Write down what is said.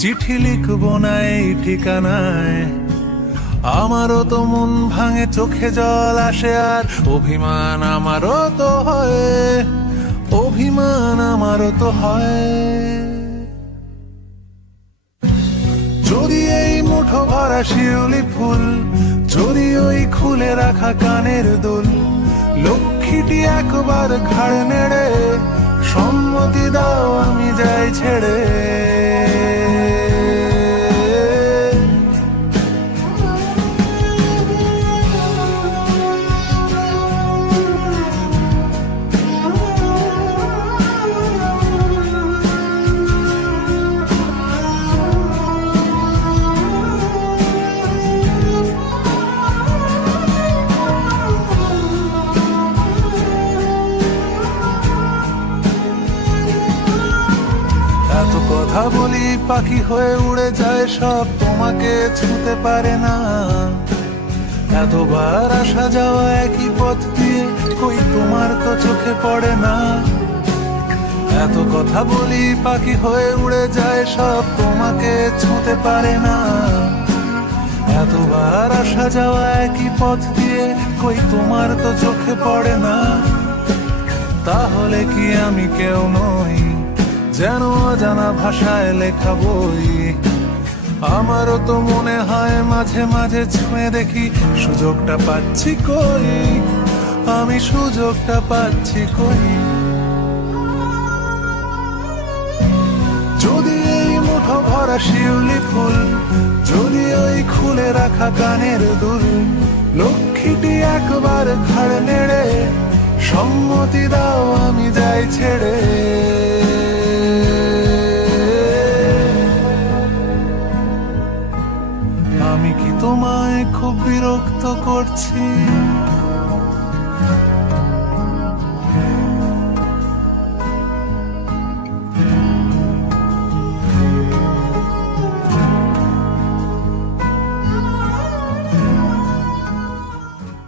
চিঠি লিখব না এই ঠিকানায়। আমারও তো মন ভাঙে, চোখে জল আসে আর অভিমান আমারও তো হয়। অভিমান আমারও তো হয়। যদি এই মুঠো ভরা শিউলি ফুল, যদি ওই খুলে রাখা কানের দুল, লক্ষ্মীটি একবার ঘাড় নেড়ে, সম্মতি দাও আমি যাই ছেড়ে কথা বলি, পাখি হয়ে উড়ে যায় সব, তোমাকে ছুঁতে পারে না। এতবার আসা যাওয়া একই পথ দিয়ে, কই তোমার তো চোখে পড়ে না। এত কথা বলি, পাখি হয়ে উড়ে যায় সব, তোমাকে ছুঁতে পারে না। এতবার আসা যাওয়া একই পথ দিয়ে, কই তোমার তো চোখে পড়ে না। তাহলে কি আমি কেউ নই? যেন অজানা ভাষায় লেখা বই। আমারও তো মনে হয় মাঝে মাঝে ছুঁয়ে দেখি, সুযোগটা পাচ্ছি কই? আমি সুযোগটা পাচ্ছি কই? যদি এই মুঠো ভরা শিউলি ফুল, যদি ওই খুলে রাখা কানের দুল, লক্ষ্মীটি একবার ঘাড় নেড়ে, সম্মতি দাও আমি যাই ছেড়ে। বিরক্ত করছি।